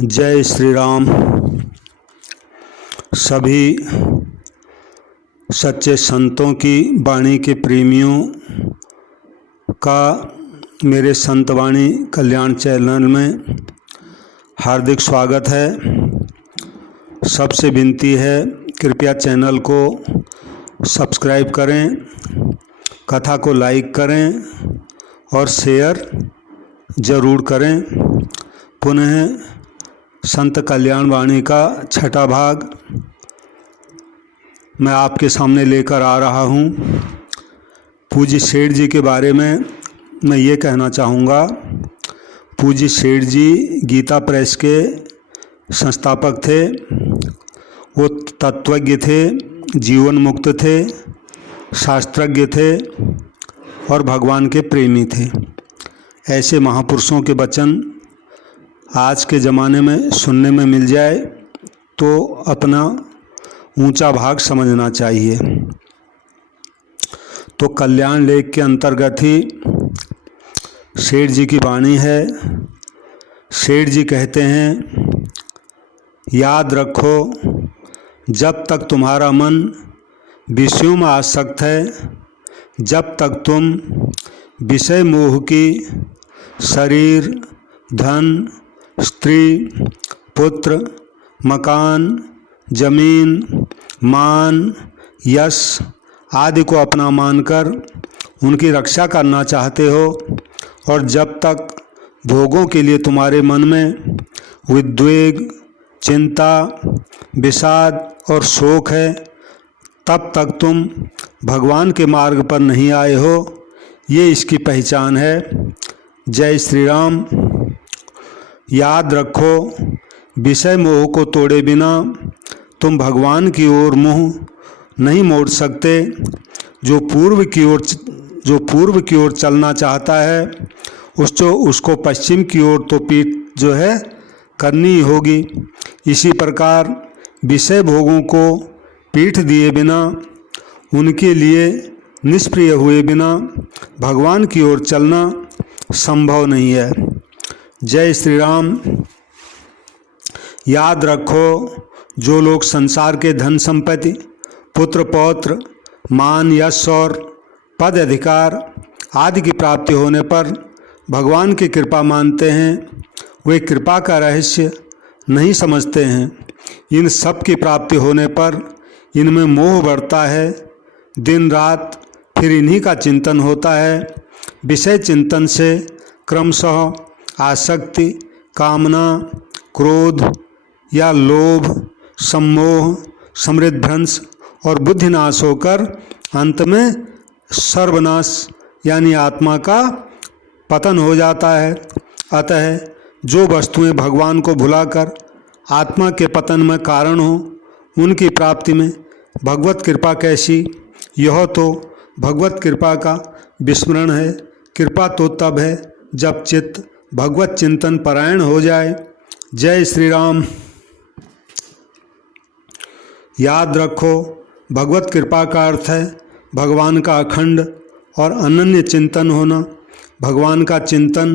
जय श्री राम। सभी सच्चे संतों की वाणी के प्रेमियों का मेरे संतवाणी कल्याण चैनल में हार्दिक स्वागत है। सबसे विनती है, कृपया चैनल को सब्सक्राइब करें, कथा को लाइक करें और शेयर ज़रूर करें। पुनः संत कल्याण वाणी का छठा भाग मैं आपके सामने लेकर आ रहा हूँ। पूज्य सेठ जी के बारे में मैं ये कहना चाहूँगा। पूज्य सेठ जी गीता प्रेस के संस्थापक थे। वो तत्वज्ञ थे, जीवन मुक्त थे, शास्त्रज्ञ थे और भगवान के प्रेमी थे। ऐसे महापुरुषों के वचन आज के ज़माने में सुनने में मिल जाए तो अपना ऊंचा भाग समझना चाहिए। तो कल्याण लेख के अंतर्गत ही सेठ जी की वाणी है। सेठ जी कहते हैं, याद रखो, जब तक तुम्हारा मन विषयों में आसक्त है, जब तक तुम विषय मोह की शरीर, धन, स्त्री, पुत्र, मकान, जमीन, मान, यश आदि को अपना मानकर उनकी रक्षा करना चाहते हो और जब तक भोगों के लिए तुम्हारे मन में उद्वेग, चिंता, विषाद और शोक है, तब तक तुम भगवान के मार्ग पर नहीं आए हो। ये इसकी पहचान है। जय श्री राम। याद रखो, विषय मोह को तोड़े बिना तुम भगवान की ओर मुंह नहीं मोड़ सकते। जो पूर्व की ओर चलना चाहता है उसको पश्चिम की ओर तो पीठ करनी ही होगी। इसी प्रकार विषय भोगों को पीठ दिए बिना, उनके लिए निष्प्रिय हुए बिना भगवान की ओर चलना संभव नहीं है। जय श्री राम। याद रखो, जो लोग संसार के धन संपत्ति, पुत्र पौत्र, मान, यश और पद अधिकार आदि की प्राप्ति होने पर भगवान की कृपा मानते हैं, वे कृपा का रहस्य नहीं समझते हैं। इन सब की प्राप्ति होने पर इनमें मोह बढ़ता है। दिन रात फिर इन्हीं का चिंतन होता है। विषय चिंतन से क्रमशः आसक्ति, कामना, क्रोध या लोभ, सम्मोह, समृद्धभ्रंश और बुद्धिनाश होकर अंत में सर्वनाश यानी आत्मा का पतन हो जाता है। अतः जो वस्तुएं भगवान को भुलाकर आत्मा के पतन में कारण हो, उनकी प्राप्ति में भगवत कृपा कैसी? यह तो भगवत कृपा का विस्मरण है। कृपा तो तब है जब चित्त भगवत चिंतन परायण हो जाए। जय श्री राम। याद रखो, भगवत कृपा का अर्थ है भगवान का अखंड और अनन्य चिंतन होना। भगवान का चिंतन,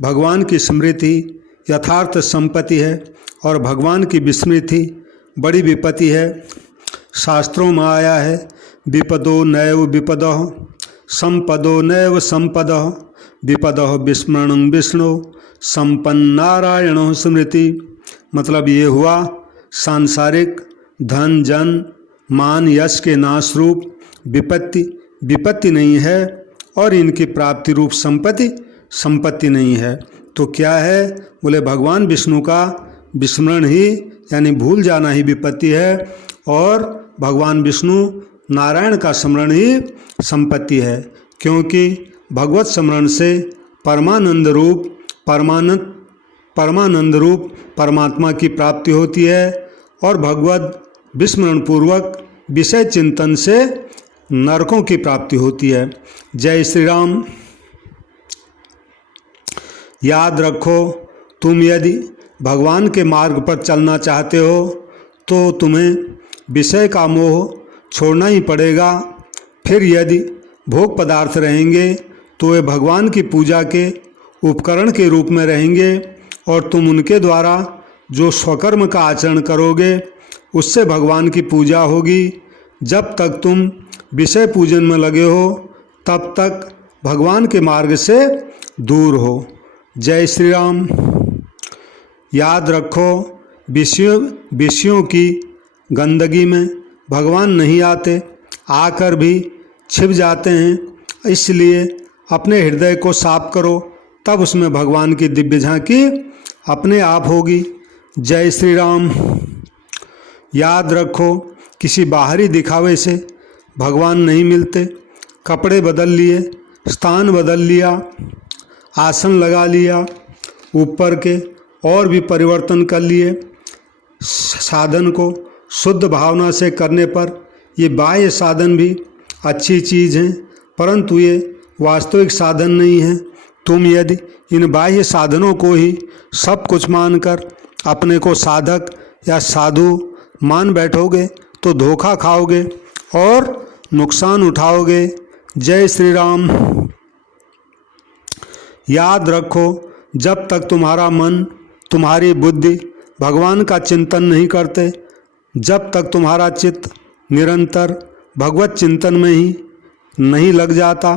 भगवान की स्मृति यथार्थ संपत्ति है और भगवान की विस्मृति बड़ी विपत्ति है। शास्त्रों में आया है, विपदो नैव विपदः, संपदो नैव संपदः, विपदः विस्मरणं विष्णु, संपन्नारायणो स्मृति। मतलब ये हुआ, सांसारिक धन, जन, मान, यश के नाश रूप विपत्ति नहीं है और इनकी प्राप्ति रूप संपत्ति नहीं है। तो क्या है? बोले भगवान विष्णु का विस्मरण ही यानी भूल जाना ही विपत्ति है और भगवान विष्णु नारायण का स्मरण ही संपत्ति है। क्योंकि भगवत स्मरण से परमानंद रूप परमात्मा की प्राप्ति होती है और भगवत विस्मरण पूर्वक विषय चिंतन से नरकों की प्राप्ति होती है। जय श्री राम। याद रखो, तुम यदि भगवान के मार्ग पर चलना चाहते हो तो तुम्हें विषय का मोह छोड़ना ही पड़ेगा। फिर यदि भोग पदार्थ रहेंगे तो वे भगवान की पूजा के उपकरण के रूप में रहेंगे और तुम उनके द्वारा जो स्वकर्म का आचरण करोगे उससे भगवान की पूजा होगी। जब तक तुम विषय पूजन में लगे हो तब तक भगवान के मार्ग से दूर हो। जय श्री राम। याद रखो, विषयों की गंदगी में भगवान नहीं आते, आकर भी छिप जाते हैं। इसलिए अपने हृदय को साफ करो, तब उसमें भगवान की दिव्य झांकी अपने आप होगी। जय श्री राम। याद रखो, किसी बाहरी दिखावे से भगवान नहीं मिलते। कपड़े बदल लिए, स्थान बदल लिया, आसन लगा लिया, ऊपर के और भी परिवर्तन कर लिए, साधन को शुद्ध भावना से करने पर ये बाह्य साधन भी अच्छी चीज़ हैं, परंतु ये वास्तविक साधन नहीं है। तुम यदि इन बाह्य साधनों को ही सब कुछ मानकर अपने को साधक या साधु मान बैठोगे तो धोखा खाओगे और नुकसान उठाओगे। जय श्री राम। याद रखो, जब तक तुम्हारा मन, तुम्हारी बुद्धि भगवान का चिंतन नहीं करते, जब तक तुम्हारा चित्त निरंतर भगवत चिंतन में ही नहीं लग जाता,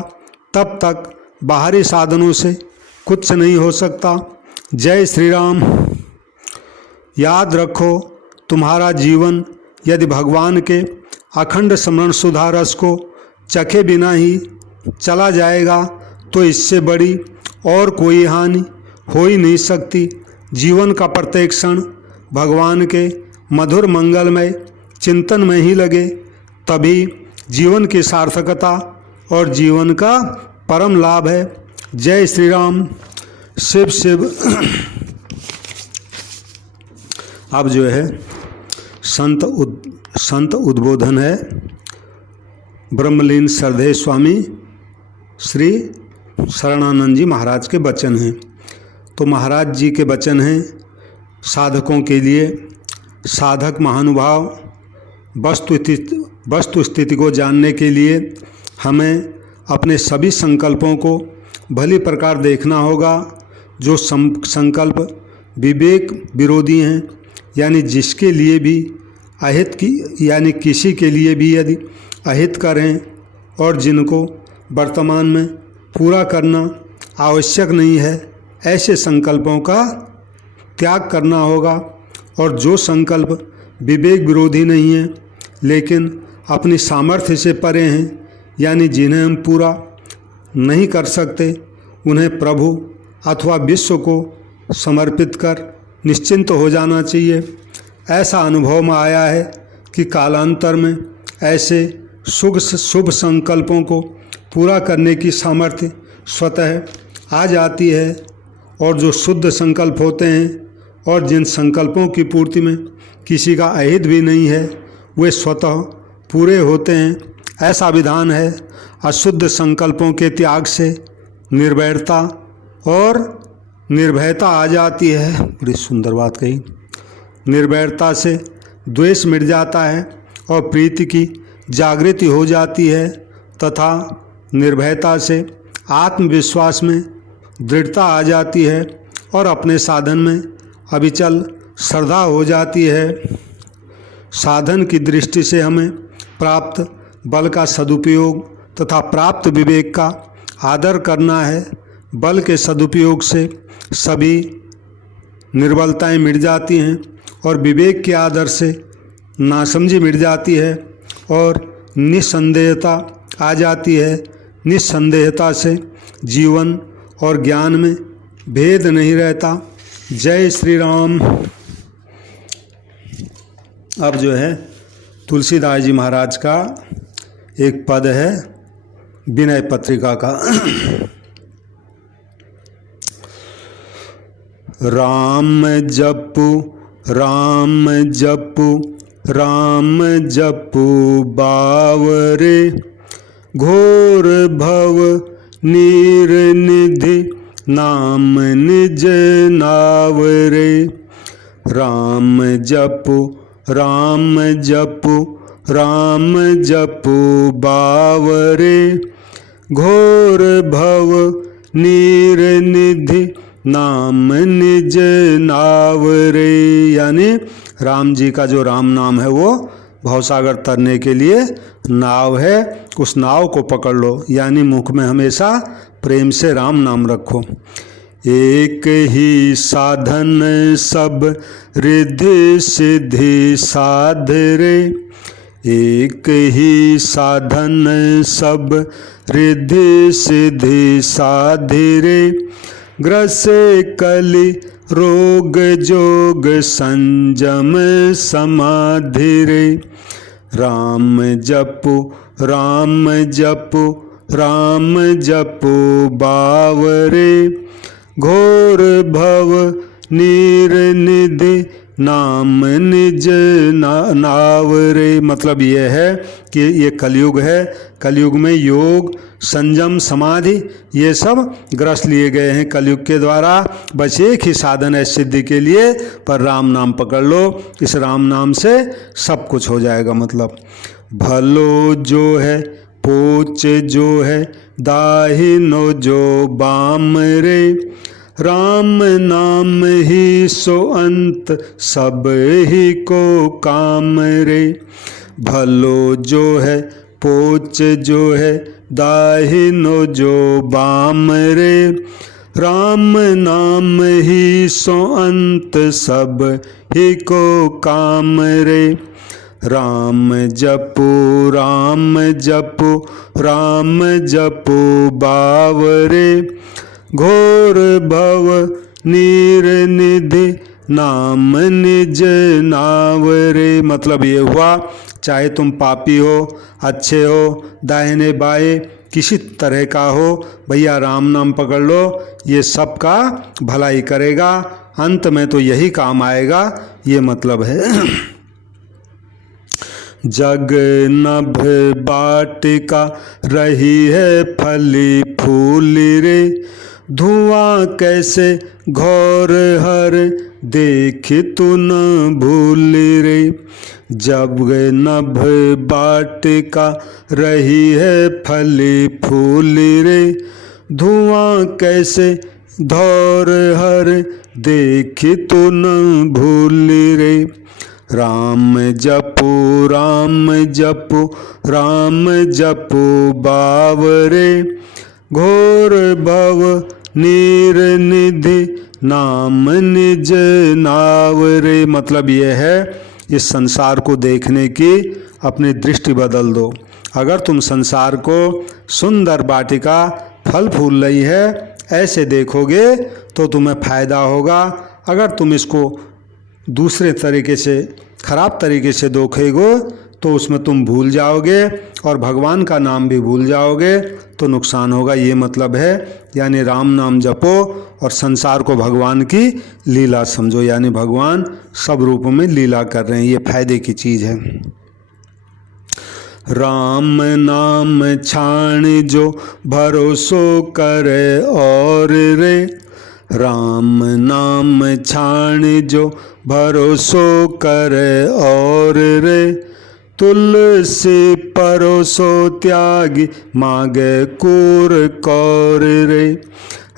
तब तक बाहरी साधनों से कुछ नहीं हो सकता। जय श्री राम। याद रखो, तुम्हारा जीवन यदि भगवान के अखंड स्मरण सुधा रस को चखे बिना ही चला जाएगा तो इससे बड़ी और कोई हानि हो ही नहीं सकती। जीवन का प्रत्येक क्षण भगवान के मधुर मंगलमय चिंतन में ही लगे, तभी जीवन की सार्थकता और जीवन का परम लाभ है। जय श्री राम। शिव शिव। अब जो है संत उद्बोधन है। ब्रह्मलीन श्रद्धेय स्वामी श्री शरणानंद जी महाराज के वचन हैं। तो महाराज जी के वचन हैं साधकों के लिए। साधक महानुभाव, वस्तु स्थिति को जानने के लिए हमें अपने सभी संकल्पों को भली प्रकार देखना होगा। जो संकल्प विवेक विरोधी हैं, यानी जिसके लिए भी अहित की, यानी किसी के लिए भी यदि अहित करें और जिनको वर्तमान में पूरा करना आवश्यक नहीं है, ऐसे संकल्पों का त्याग करना होगा। और जो संकल्प विवेक विरोधी नहीं है लेकिन अपनी सामर्थ्य से परे हैं, यानी जिन्हें हम पूरा नहीं कर सकते, उन्हें प्रभु अथवा विश्व को समर्पित कर निश्चिंत हो जाना चाहिए। ऐसा अनुभव में आया है कि कालांतर में ऐसे शुभ संकल्पों को पूरा करने की सामर्थ्य स्वतः आ जाती है। और जो शुद्ध संकल्प होते हैं और जिन संकल्पों की पूर्ति में किसी का अहित भी नहीं है, वे स्वतः पूरे होते हैं। ऐसा विधान है। अशुद्ध संकल्पों के त्याग से निर्वैरता और निर्भयता आ जाती है। बड़ी सुंदर बात कही। निर्वैरता से द्वेष मिट जाता है और प्रीति की जागृति हो जाती है, तथा निर्भयता से आत्मविश्वास में दृढ़ता आ जाती है और अपने साधन में अविचल श्रद्धा हो जाती है। साधन की दृष्टि से हमें प्राप्त बल का सदुपयोग तथा प्राप्त विवेक का आदर करना है। बल के सदुपयोग से सभी निर्बलताएं मिट जाती हैं और विवेक के आदर से नासमझी मिट जाती है और निस्संदेहता आ जाती है। निस्संदेहता से जीवन और ज्ञान में भेद नहीं रहता। जय श्री राम। अब जो है तुलसीदास जी महाराज का एक पद है विनय पत्रिका का। राम जपु राम जपु राम जपु बावरे, घोर भव नीर निधि नाम निज नावरे। राम जपु राम जपु राम जपु बावरे, घोर भव नीर निधि नाम निज नावरे, यानी राम जी का जो राम नाम है वो भवसागर तरने के लिए नाव है, उस नाव को पकड़ लो, यानी मुख में हमेशा प्रेम से राम नाम रखो। एक ही साधन सब रिद्धि सिद्धि साध रे, एक ही साधन सब रिद्धि सिद्धि साध रे, ग्रसे कलि रोग जोग संजम समाधि रे, राम जपो राम जपो राम जपो बावरे, घोर भव नीर निधि नाम निज नावरे। मतलब ये है कि ये कलयुग है, कलयुग में योग संयम समाधि ये सब ग्रस लिए गए हैं कलयुग के द्वारा। बस एक ही साधन है सिद्धि के लिए, पर राम नाम पकड़ लो, इस राम नाम से सब कुछ हो जाएगा। मतलब भलो जो है पोच जो है दाहिनो जो बाम रे, राम नाम ही सो अंत सब ही को काम रे, भलो जो है पोच जो है दाहिनो जो बाम रे, राम नाम ही सो अंत सब ही को काम रे, राम जपो राम जपो राम जपो बावरे, घोर भव नीर निधि नाम निज नावरे। मतलब ये हुआ, चाहे तुम पापी हो अच्छे हो दाहिने बाएं किसी तरह का हो, भैया राम नाम पकड़ लो, ये सब का भलाई करेगा, अंत में तो यही काम आएगा, ये मतलब है। जग नभ बाटिका रही है फली फूली रे, धुआं कैसे घोर हर देख तू न भूली रे, जब नभ बाटिका रही है फली फूली रे, धुआं कैसे धौर हर देख तू न भूली रे, राम जपो राम जपो राम जपो बावरे, घोर भव नीर निधि नाम निज नावरे। मतलब ये है, इस संसार को देखने की अपनी दृष्टि बदल दो। अगर तुम संसार को सुंदर वाटिका फल फूल रही है ऐसे देखोगे तो तुम्हें फायदा होगा। अगर तुम इसको दूसरे तरीके से खराब तरीके से देखोगे तो उसमें तुम भूल जाओगे और भगवान का नाम भी भूल जाओगे, तो नुकसान होगा। ये मतलब है, यानी राम नाम जपो और संसार को भगवान की लीला समझो, यानी भगवान सब रूप में लीला कर रहे हैं, ये फायदे की चीज़ है। राम नाम छाण जो भरोसो करे और रे, राम नाम छाण जो भरोसो करे और रे, तुलसी परोसो त्यागी मांगे कूर कौर रे,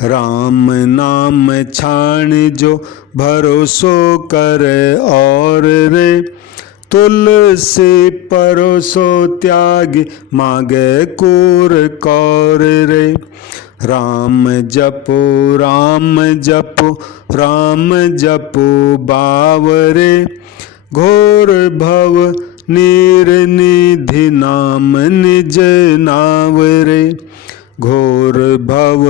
राम नाम छाण जो भरोसो करे और रे, तुलसी परोसो त्यागी मांगे कूर कौर रे, राम जपो राम जपो राम जपो बावरे, घोर भव नीर निधि नाम निज नावरे, घोर भव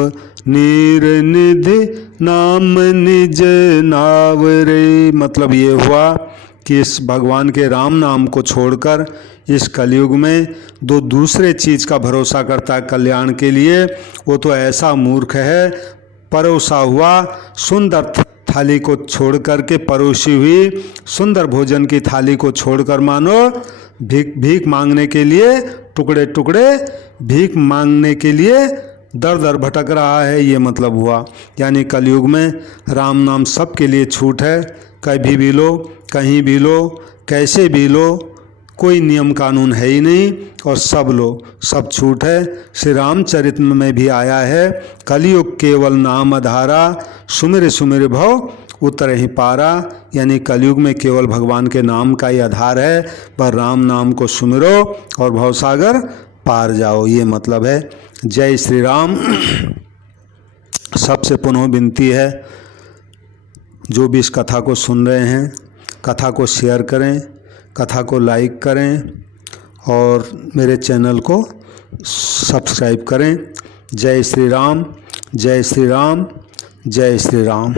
नीर निधि नाम निज नावरे। मतलब ये हुआ कि इस भगवान के राम नाम को छोड़कर इस कलयुग में दो दूसरे चीज़ का भरोसा करता है कल्याण के लिए, वो तो ऐसा मूर्ख है। परोसा हुआ सुंदर थाली को छोड़ करके, परोसी हुई सुंदर भोजन की थाली को छोड़कर मानो भीख मांगने के लिए, टुकड़े टुकड़े भीख मांगने के लिए दर दर भटक रहा है, ये मतलब हुआ। यानी कलयुग में राम नाम सबके लिए छूट है, कभी भी लो, कहीं भी लो, कैसे भी लो, कोई नियम कानून है ही नहीं और सब छूट है। श्री रामचरित में भी आया है, कलयुग केवल नाम आधारा, सुमिर सुमिर भव उतर ही पारा। यानी कलयुग में केवल भगवान के नाम का ही आधार है, पर राम नाम को सुमिरो और भवसागर पार जाओ, ये मतलब है। जय श्री राम। सबसे पुनः विनती है, जो भी इस कथा को सुन रहे हैं, कथा को शेयर करें, कथा को लाइक करें और मेरे चैनल को सब्सक्राइब करें। जय श्री राम, जय श्री राम, जय श्री राम।